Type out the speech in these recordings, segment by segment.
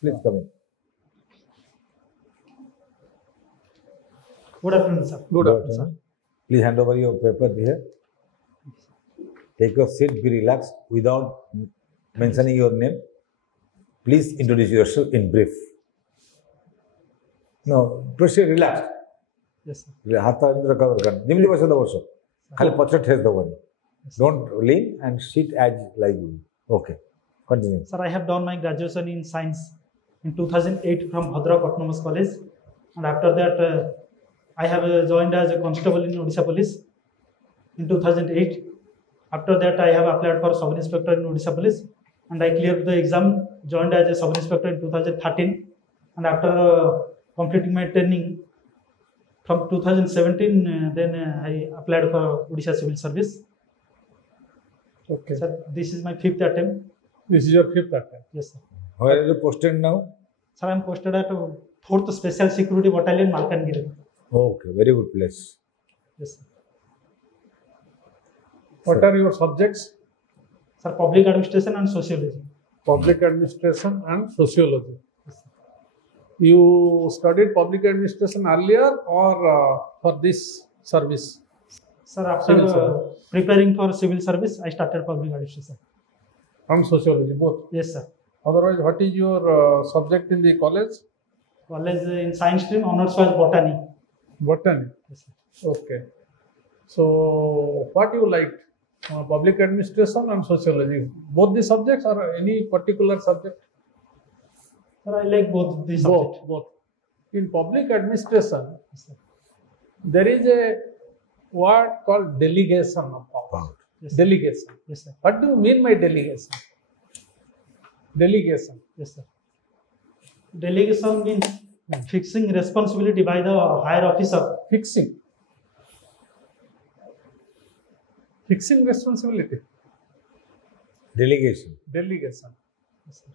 Please come in. Good afternoon, sir. Good afternoon. Please hand over your paper here. Take your seat, be relaxed without mentioning your name. Please introduce yourself in brief. No, proceed, relax. Yes, sir. हाथ recover कर निम्ति बसे दो वर्षों खाली पच्चीस ठेस दो बनी don't lean and sit as like you. Okay, continue. Sir, I have done my graduation in science in 2008 from Bhadrak Autonomous College, and after that I have joined as a constable in Odisha Police in 2008. After that I have applied for sub inspector in Odisha Police and I cleared the exam, joined as a sub inspector in 2013, and after completing my training from 2017 then I applied for Odisha Civil Service. Okay. Sir, this is my 5th attempt. This is your 5th attempt. Yes, sir. Where are you posted now? Sir, I am posted at 4th Special Security Battalion, Malkangiri. Okay, very good place. Yes, sir. What are your subjects? Sir, public administration and sociology. Public administration and sociology. Yes, sir. You studied public administration earlier or for this service? Sir, after Civil service. preparing for civil service, I started public administration. And sociology, both. Yes, sir. Otherwise, what is your subject in the college? College in science stream, honors was botany. Botany. Yes, sir. Okay. So, what you liked? Public administration and sociology. Both the subjects or any particular subject? Sir, I like both these subjects. Both. In public administration, Yes, sir. there is a word called delegation of power. Yes, sir. Delegation. Yes, sir. What do you mean by delegation? Delegation. Yes, sir. Delegation means fixing responsibility by the higher officer. Fixing. Fixing responsibility. Delegation. Delegation. Yes, sir.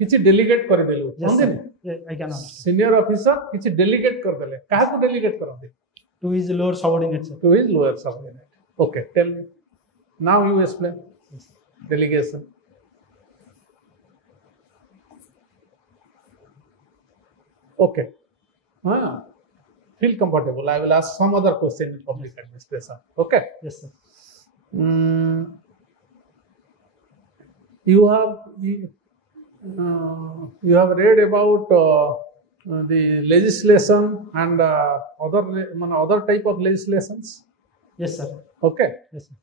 किसी delegate कर देलु Yes, समझे sir. Yeah, I can understand. Senior officer किसी delegate कर देले काहे को delegate करते To his lower subordinate, sir. to his lower subordinate. Okay, tell me. Now you explain. Yes, sir. Delegation. Okay. Feel comfortable. I will ask some other question in public administration. Okay. Yes, sir. You have read about the legislation and other type of legislations. Yes, sir. Okay. Yes, sir.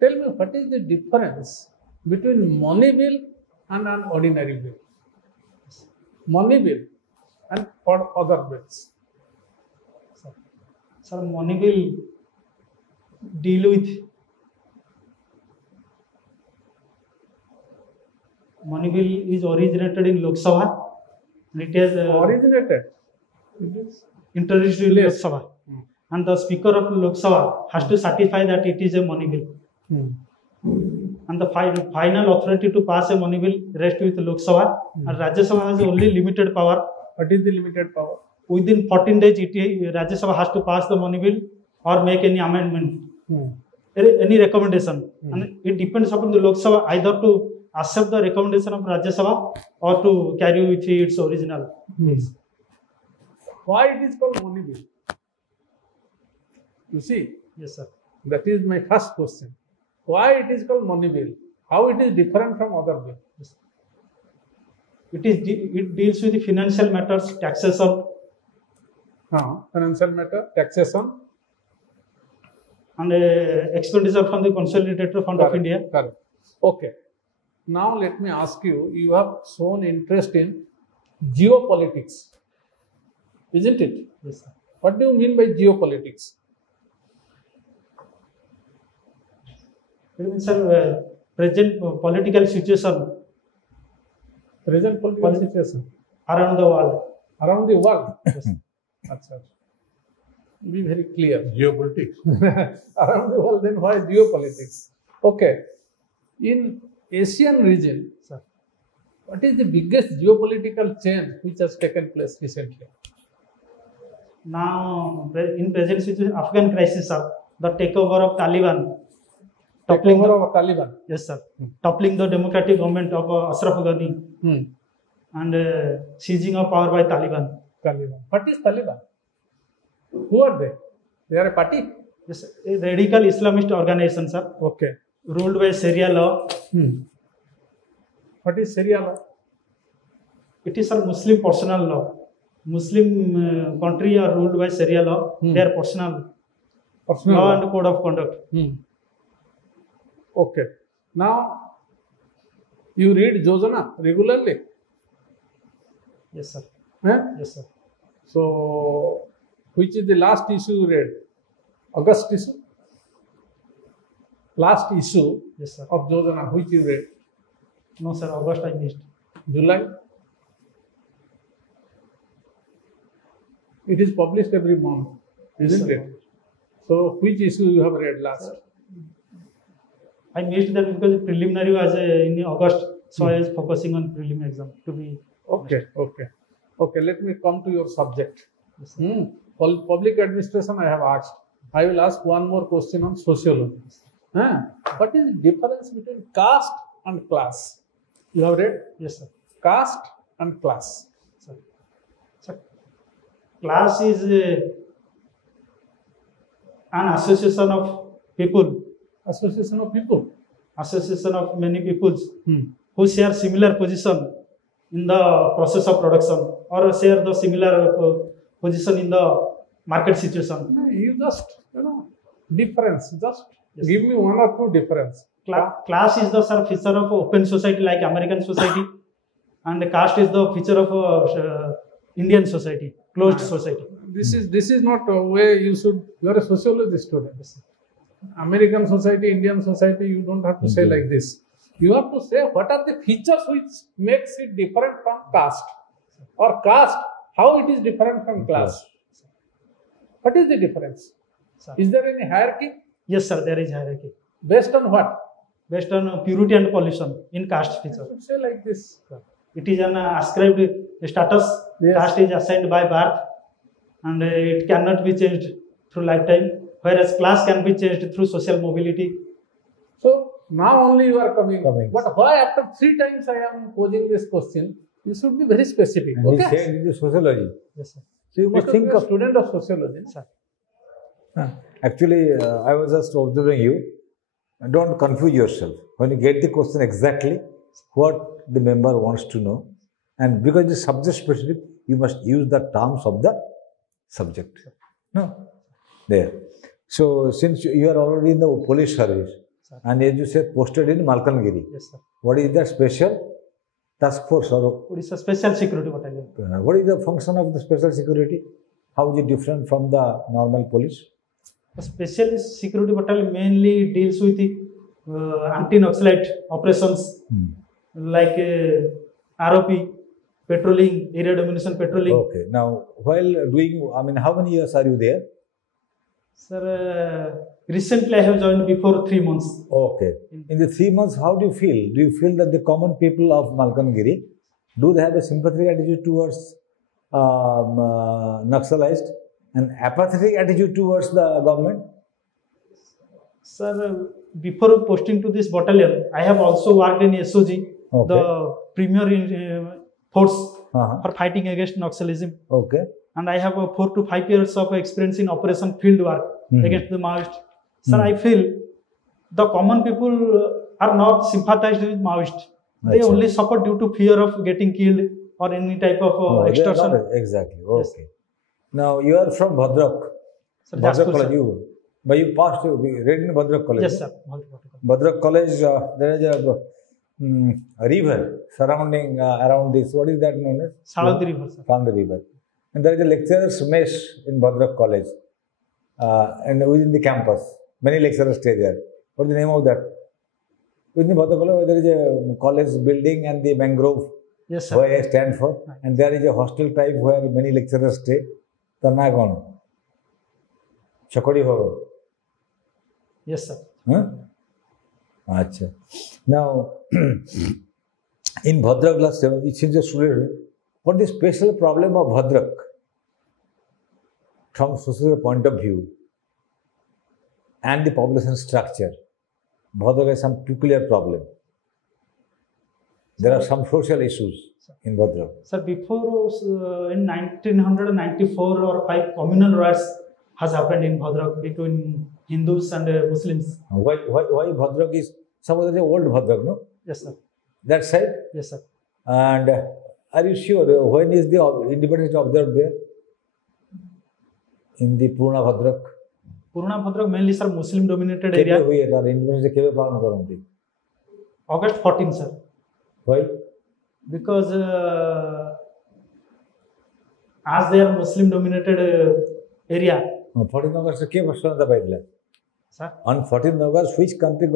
Tell me what is the difference between money bill and an ordinary bill? Money bill and other bills. Sir, money will deal with money bill is originated in Lok Sabha and it has Originated. introduced in Lok Yes. Sabha, and the speaker of Lok Sabha has to certify that it is a money bill, and the final authority to pass a money bill rests with Lok Sabha, and Rajya Sabha has only limited power. What is the limited power? Within 14 days, Rajya Sabha has to pass the money bill or make any amendment, any recommendation, and it depends upon the Lok Sabha either to accept the recommendation of Rajya Sabha or to carry with its original. Why it is called money bill? You see, Yes, sir. that is my first question. Why it is called money bill? How it is different from other bill? Yes. It deals with the financial matters, taxation, Financial matter, taxation. and expenditure from the Consolidated Fund of India. Correct. Okay. Now let me ask you, you have shown interest in geopolitics, isn't it? Yes, sir. What do you mean by geopolitics? It means, sir, present political situation Present political situation around the world. around the world. Yes. Achha. Be very clear. Geopolitics. Around the world, then why geopolitics? Okay. In Asian region, Sir. what is the biggest geopolitical change which has taken place recently? Now, in present situation, Afghan crisis, sir. the takeover of Taliban, Takeover the, of Taliban. yes sir, toppling the democratic government of Ashraf Ghani Hmm. and seizing of power by Taliban. Taliban. What is Taliban? Who are they? They are a party. Yes, sir. A radical Islamist organization, sir, Okay. ruled by Sharia law. Hmm. What is Sharia law? It is a Muslim personal law. Muslim country are ruled by Sharia law. Their personal Personal law law. and code of conduct. Hmm. Okay. Now, you read Jojana regularly? Yes, sir. Eh? Yes, sir. So, which is the last issue you read? August issue? Last issue Yes, sir. of Jojana, which you read? No, sir. August I missed. July? It is published every month, isn't Yes, sir. it? So, which issue you have read last? I missed that because preliminary was in August, so I was focusing on prelim exam to be. Okay, okay. Okay, let me come to your subject. Yes, sir. Public administration I have asked. I will ask one more question on sociology. What is the difference between caste and class? You have read? Yes, sir. Caste and class. Sir. Sir. Class is an association of people, Association of people. association of many peoples Hmm. who share similar position in the process of production or share the similar position in the market situation. You just, difference. Just Yes. give me one or two difference. Class is the sir, feature of open society like American society, and caste is the feature of Indian society, closed society. This is not a way you should. You are a sociology student. American society, Indian society. You don't have to say like this. You have to say what are the features which makes it different from caste, or caste how it is different from class. What is the difference? Sir. Is there any hierarchy? Yes, sir. There is hierarchy Based on what? based on purity and pollution in caste You feature. should say like this. It is an ascribed status. Yes. Caste is assigned by birth, and it cannot be changed through lifetime. Whereas class can be changed through social mobility. So now only you are coming. Coming. But why after 3 times I am posing this question? You should be very specific. And he Okay. said it is sociology. Yes, sir. So you must Because think you are a of. student of sociology. Sir. Actually, I was just observing you. Don't confuse yourself. When you get the question exactly what the member wants to know, and because it is subject specific, you must use the terms of the subject. No, there. So since you are already in the police service, Sir. and as you said, posted in Malkangiri, Yes, sir. what is the special task force or It is a special security battalion. what is the function of the special security? How is it different from the normal police? The special security battalion mainly deals with the anti-Naxalite operations like ROP, patrolling, area domination patrolling. Okay. Now, while doing, I mean, how many years are you there? Sir, recently I have joined before 3 months. Okay. In the 3 months, how do you feel? Do you feel that the common people of Malkangiri, do they have a sympathetic attitude towards Naxalites and apathetic attitude towards the government? Sir, before posting to this battalion, I have also worked in SOG, Okay. the premier force Uh-huh. for fighting against Naxalism. Okay. And I have 4 to 5 years of experience in operation field work against the Maoist. Sir, I feel the common people are not sympathized with Maoist. They Achha. only suffer due to fear of getting killed or any type of No, they are extortion. not exactly. Yes. Okay. Now, you are from Bhadrak. Sir, Bhadrak Jaspur, College. sir. But you passed, you read in Bhadrak College. Yes, sir. Bhadrak College, there is a river surrounding around this. What is that known as? Saladhi River, sir. From the river. And there is a lecturer's mess in Bhadrak College and within the campus. Many lecturers stay there. What is the name of that? Within the Bhadrak College, there is a college building and the mangrove Yes, sir. where I stand for. And there is a hostel type where many lecturers stay. Tarnagon. Chakodi Bhavan. Yes, sir. Huh? Achha. Now, in Bhadrak class 7, it seems a student, what is the special problem of Bhadrak from social point of view? and the population structure, Bhadrak has some peculiar problem. There are some social issues in Bhadrak. Sir, before in 1994 or 5 communal riots has happened in Bhadrak between Hindus and Muslims. Why Bhadrak is, some of the old Bhadrak, no? Yes, sir. That side? Yes, sir. And are you sure when is the independence observed there? In the Purna Bhadrak? Purna Bhadrak mainly, sir, Muslim dominated केबे area. हुए तार independence केबे पालन करती? August 14, sir. Why? Because as they are Muslim dominated area, 14 August के वर्ष में पाइले? sir, On 14 August, which country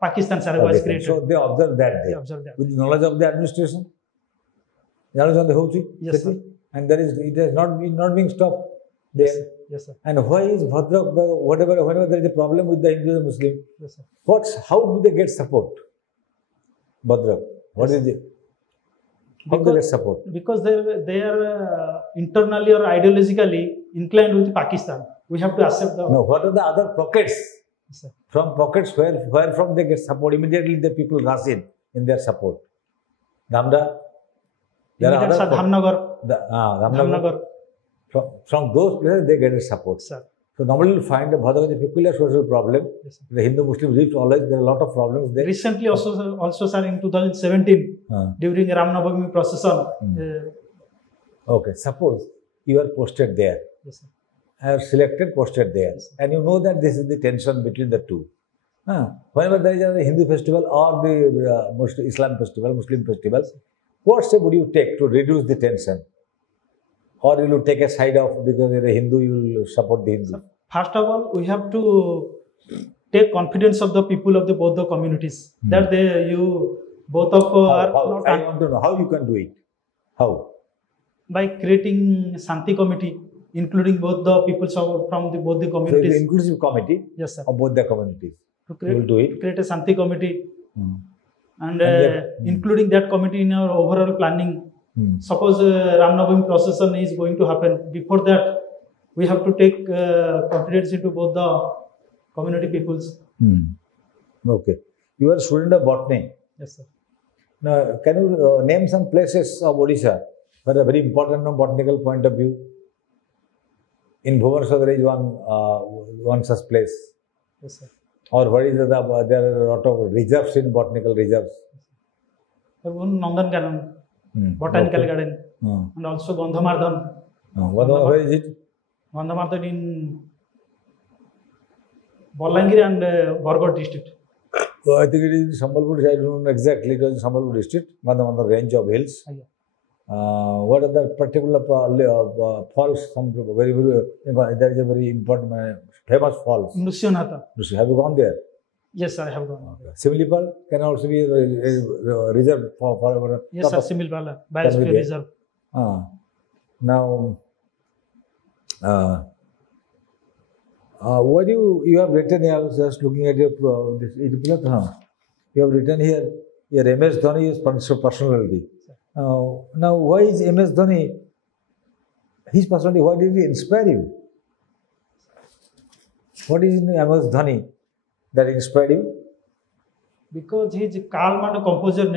Pakistan, sir, was created. So they observed that They day observed that. with knowledge of the administration. Knowledge of the whole thing. Yes, sir. And there is, it has not being stopped there. Yes, sir. And why is Bhadrak, whenever there is a problem with the Hindu and Muslim, Yes, sir. how do they get support? Bhadrak, what is it? How do they get support? Because they are internally or ideologically inclined with Pakistan. We have to accept the. No, what are the other pockets? Yes, sir. From pockets where from they get support, immediately the people rush in their support. Dhamra, there are Immediate, sir, other Dhamnagar. Dhamnagar. Dhamnagar. From those places they get a support. Sir. So normally you find that Bhadrak is a peculiar social problem. Yes, sir. The Hindu-Muslim rift always, there are a lot of problems there. Recently, also, sir, in 2017, during Ram Navami procession. Okay, suppose you are posted there. Yes, sir. Are selected, posted there, Yes, and you know that this is the tension between the two. Whenever there is a Hindu festival or the Islam festival, Muslim festival, what step would you take to reduce the tension? Or you will take a side of, because you are a Hindu, you will support the Hindu? First of all, we have to take confidence of the people of both the communities that both of are How? not I want to know how you can do it. How? by creating Shanti committee, including both the people from both the So communities. the inclusive committee Yes, sir. of both the communities. To You will do it. create a Shanti committee and yet- including that committee in our overall planning. Suppose Ram Navami procession is going to happen. Before that, we have to take confidence into both the community peoples. Okay. You are a student of botany. Yes, sir. Now, can you name some places of Odisha that are very important from botanical point of view? In Bhubaneswar, there is one such place. Yes, sir. Or what is there are a lot of reserves in botanical reserves. Nandan Kanan, Botanical Garden, and also Gandhamardhan. Where is it? Gandhamardhan in Bolangiri and Bargod district. So I think it is in Sambalpur. I don't know exactly. It was in Sambalpur district, on the range of hills. What are the particular falls? Some very, there is a very important, famous falls. Nusyanatha. Have you gone there? Yes, I have gone. Similipal can also be reserved for Yes, sir. Similpal Biosphere Reserve. Now, what you have written here, I was just looking at your you have written here, your MS Dhoni is personality. Now, why is MS Dhoni, his personality, why did he inspire you? What is in MS Dhoni that inspired you? Because he is calm and composure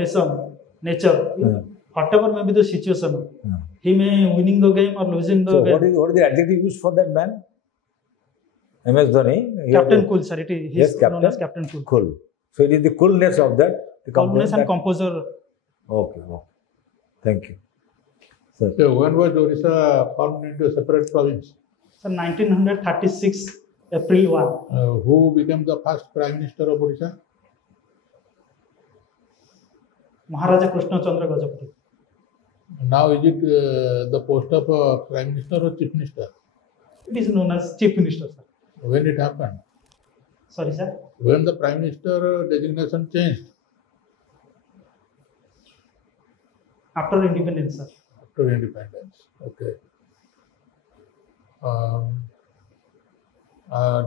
nature. Whatever may be the situation, he may winning the game or losing the So, game. what is the adjective used for that man? MS Dhoni. Captain Cool, sir. It is Yes, known as Captain Cool. Cool. So it is the coolness of that. The Coolness and that- composure. Okay. Thank you. Sir. So when was Orissa formed into a separate province? So 1936, April 1. Who became the first Prime Minister of Orissa? Maharaja Krishna Chandra Gajapati. Now is it the post of Prime Minister or Chief Minister? It is known as Chief Minister, sir. When it happened? Sorry, sir. When the Prime Minister designation changed? After independence, sir. After independence. Okay.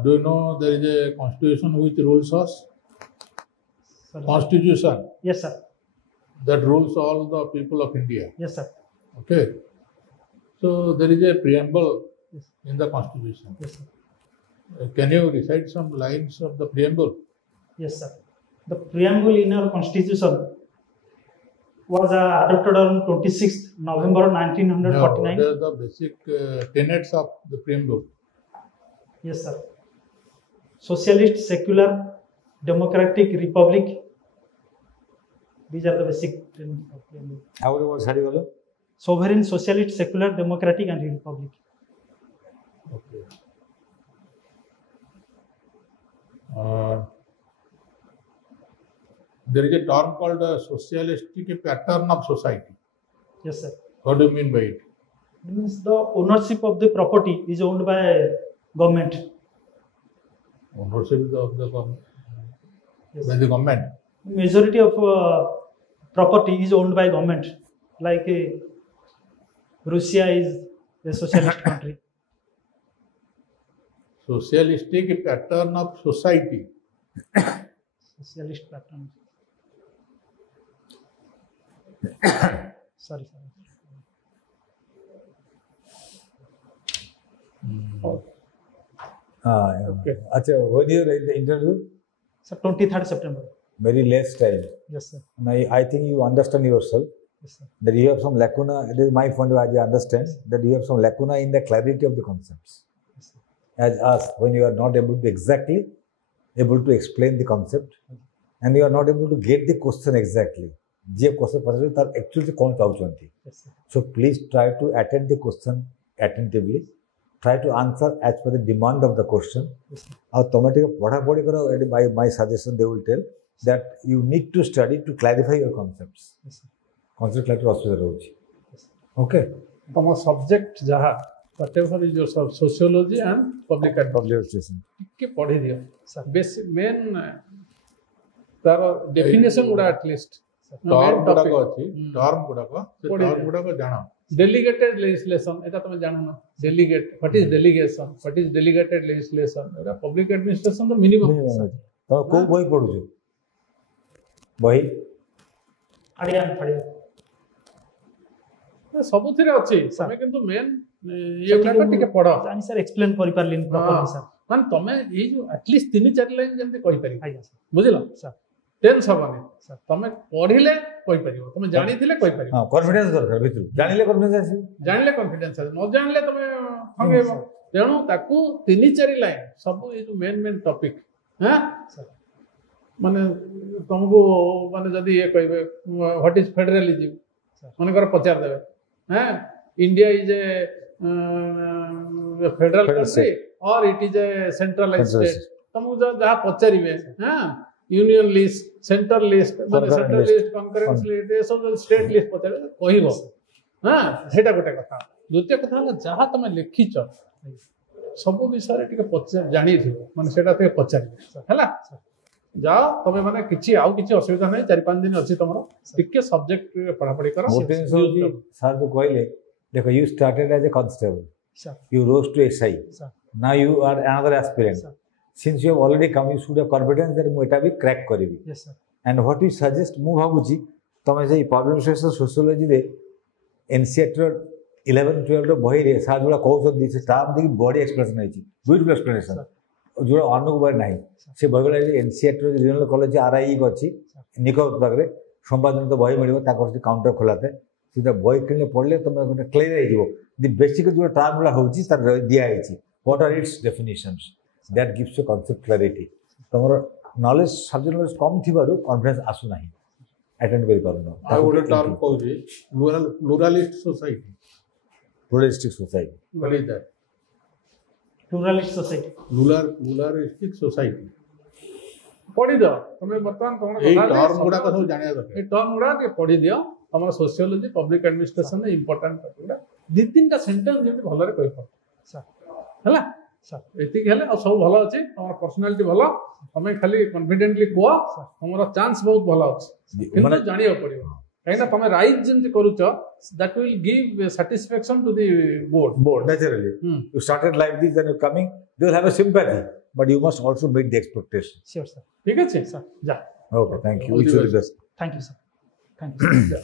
Do you know there is a constitution which rules us? Sorry, sir. Constitution Yes, sir. that rules all the people of India. Yes, sir. Okay. So there is a preamble Yes, in the constitution. yes, sir. Can you recite some lines of the preamble? Yes, sir. The preamble in our constitution was adopted on 26th November No, 1949. what are the basic tenets of the preamble? Yes, sir. Socialist, secular, democratic, republic. These are the basic tenets of preamble. How about Sadhguru? Sovereign, socialist, secular, democratic, and republic. Okay. There is a term called the socialistic pattern of society. Yes, sir. What do you mean by it? It means the ownership of the property is owned by government. Ownership of the government. Yes. By the government. Majority of property is owned by government. Like Russia is a socialist country. Socialistic pattern of society. Socialist pattern. Sorry. Okay. Acha, when you write the interview, So 23rd September. very less time. Yes, sir. And I think you understand yourself Yes, sir. that you have some lacuna. It is my point of view, I understand that you have some lacuna in the clarity of the concepts. Yes, sir. As us, when you are not able to exactly able to explain the concept and you are not able to get the question exactly. जे question पचारे तार actually कौन चाहते Yes, sir. so please try to attend the question attentively, try to answer as per the demand of the question. Yes, sir. और तुम टिके पढ़ा पढ़ी करो, my suggestion they will tell that you need to study to clarify your concepts. Yes, sir. Concept clarity असुविधा रहुची. Yes, sir. Okay. तम subject जहाँ whatever is your sociology and public Publication. ଟିକେ ପଢି ଦିଅ Sir. ବେସିକ୍ ମେନ୍ ତାର definition ଗୁଡ଼ା at least term ଗୁଡାକ ଅଛି, ଟର୍ମ ଗୁଡାକ, ସେ ପଢି ଟର୍ମ ଦିଅ। ଗୁଡାକ ଜାଣ। ଡେଲିଗେଟେଡ୍ ଲେଜିସ୍ଲେସନ ଏଟା ତମେ ଜାଣୁନ delegate what is delegation what is delegated legislation ଏଟା ପବ୍ଲିକ ଆଡମିନିଷ୍ଟ୍ରେସନ ର ମିନିମମ୍ ତମେ କୋଉ ବହି ପଢୁଛ? ବହି Adiyan. ସବୁଥିରେ ଅଛି Sir. ତମେ କିନ୍ତୁ ମେନ୍ ଇଏ ଗୁଡାକ ଟିକେ ପଢ ଜାଣି ସାର୍ ଏକ୍ସପ୍ଲେନ୍ କରିପାରିଲିନି ପ୍ରପରଲି ସାର୍. ମାନେ ତମେ ଏଇ ଯୋଉ ଆଟଲିଷ୍ଟ 3-4 ଲାଇନ୍ ଯେମିତି କହିପାରିବ ଆଜ୍ଞା ସାର୍. ବୁଝିଲ ସାର୍. ଟେନ୍ସ ହବନି Sir. ତମେ ପଢିଲେ କହିପାରିବ ତମେ ଜାଣିଥିଲେ କହିପାରିବ ହଁ କନଫିଡେନ୍ସ ଦରକାର ଭିତରୁ ଜାଣିଲେ କନଫିଡେନ୍ସ ଆସିବ। ଜାଣିଲେ କନଫିଡେନ୍ସ ଅଛି ନ ଜାଣିଲେ ତମେ ଠକେଇବ ତେଣୁ ତାକୁ 3-4 ଲାଇନ୍ ସବୁ ଏଇ ଯୋଉ ମେନ୍ ଟପିକ ହଁ ସାର୍. ମାନେ ତମକୁ ମାନେ ଯଦି ଇଏ କହିବେ ହ୍ୱାଟ ଇଜ ଫେଡେରାଲିଜିମ୍ ମନେକର ପଚାରିଦେବେ ହଁ India is a federal Federal country or it is a centralise Central state ତମକୁ ଯାହା ପଚାରିବେ ହଁ ୟୁନିୟନ ଲିଷ୍ଟ ସେଣ୍ଟର ଲିଷ୍ଟ ମାନେ Concurrent central list. List concurrence list ଏସବୁ ଷ୍ଟେଟ୍ ଲିଷ୍ଟ ପଚାରିବେ କହିବ ହଁ ସେଇଟା ଗୋଟେ କଥା। ଦ୍ୱିତୀୟ କଥା ହେଲା ଯାହା ତମେ ଲେଖିଛ ସବୁ ବିଷୟରେ ଟିକେ ଜାଣିଥିବ ମାନେ ସେଇଟା ଟିକେ ପଚାରିବେ ହେଲା ଯାଅ ତମେ ମାନେ କିଛି ଆଉ କିଛି ଅସୁବିଧା ନାହିଁ 4-5 ଦିନ ଅଛି ତମର ଟିକେ ସବଜେକ୍ଟ ପଢାପଢି କର ଗୋଟେ ଜିନିଷ ହଉଛି ସାର୍ ଯୋଉ କହିଲେ ଦେଖ you started as a constable, Sir. you rose to SI, Sir. now you are another aspirant. Sir. Since you have already come, you should have confidence that ମୁଁ ଏଟା ବି crack କରିବି। Yes, sir. and what you suggest ମୁଁ ଭାବୁଛି ତମେ ସେଇ public ସୋସିଓଲୋଜିରେ NCERT ର 11-12 ର ବହିରେ ସାର୍ ଯୋଉଟା କହୁଛନ୍ତି ସେ ତା ଦେଇକି ବଡି ଏକ୍ସପ୍ଲେନେସନ ହେଇଛି, ବ୍ୟୁଟିଫୁଲ ଏକ୍ସପ୍ଲେନେସନ ଯୋଉଟା ଅନୁକୁ ବହି ନାହିଁ। ସେ ବହିଗୁଡ଼ା NCERT ର ରିଜନାଲ କଲେଜ RIE ଅଛି ନିକଟ ପାଖରେ ସମ୍ବାଦିତ ବହି ମିଳିବ, ତାଙ୍କର ସେଠି କାଉଣ୍ଟର ଖୋଲା ଥାଏ। ସେଟା ବହି କିଣିଲେ ପଢିଲେ ତମେ ଗୋଟେ କ୍ଲିୟର ହେଇଯିବ ଦି ବେସିକ ଯୋଉ ଟର୍ମ ଗୁଡ଼ା ହେଉଛି ତାର ଦିଆ ହେଇଛି what are its definitions, that gives you concept clarity। ତମର ନଲେଜ ସବଜେକ୍ଟ ନଲେଜ କମ୍ ଥିବାରୁ କନଫିଡେନ୍ସ ଆସୁନାହିଁ, ଆଟେଣ୍ଡ କରିପାରୁନ। ଆଉ ଗୋଟେ ଟର୍ମ କହୁଛି pluralist society. Pluralistic society What is that? Pluralist society. Pluralistic society। ପଢିଦିଅ ତମେ ବର୍ତ୍ତମାନ ତମର ଏଇ କଥା ଟର୍ମ ଗୁଡାକ ସବୁ ଜାଣିବା ଦରକାର। ଏଇ ଟର୍ମ ଗୁଡା ଟିକେ ପଢିଦିଅ ତମର ସୋସିଓଲୋଜି ପବ୍ଲିକ ଆଡମିନିଷ୍ଟ୍ରେସନ ଇମ୍ପୋର୍ଟାଣ୍ଟ ଗୁଡା 2-3ଟା ସେଣ୍ଟେନ୍ସ ଯେମିତି ଭଲରେ କହିପାର Sir. ହେଲା Sir. ଏତିକି ହେଲେ ଆଉ ସବୁ ଭଲ ଅଛି ତମର ପର୍ସନାଲିଟି ଭଲ ତମେ ଖାଲି କନଫିଡେଣ୍ଟଲି କୁହ ତମର ଚାନ୍ସ ବହୁତ ଭଲ ଅଛି କିନ୍ତୁ ଜାଣିବାକୁ ପଡିବ କାହିଁକିନା ତମେ ରାଇଜ ଯେମିତି କରୁଛ that will give satisfaction to the board naturally you started like this and you're coming, they will have a sympathy, but you must also meet the expectation। Sure, sir. ଠିକ ଅଛି ଯା Okay, thank you, wish you the best। Thank you, sir. Thank you, sir.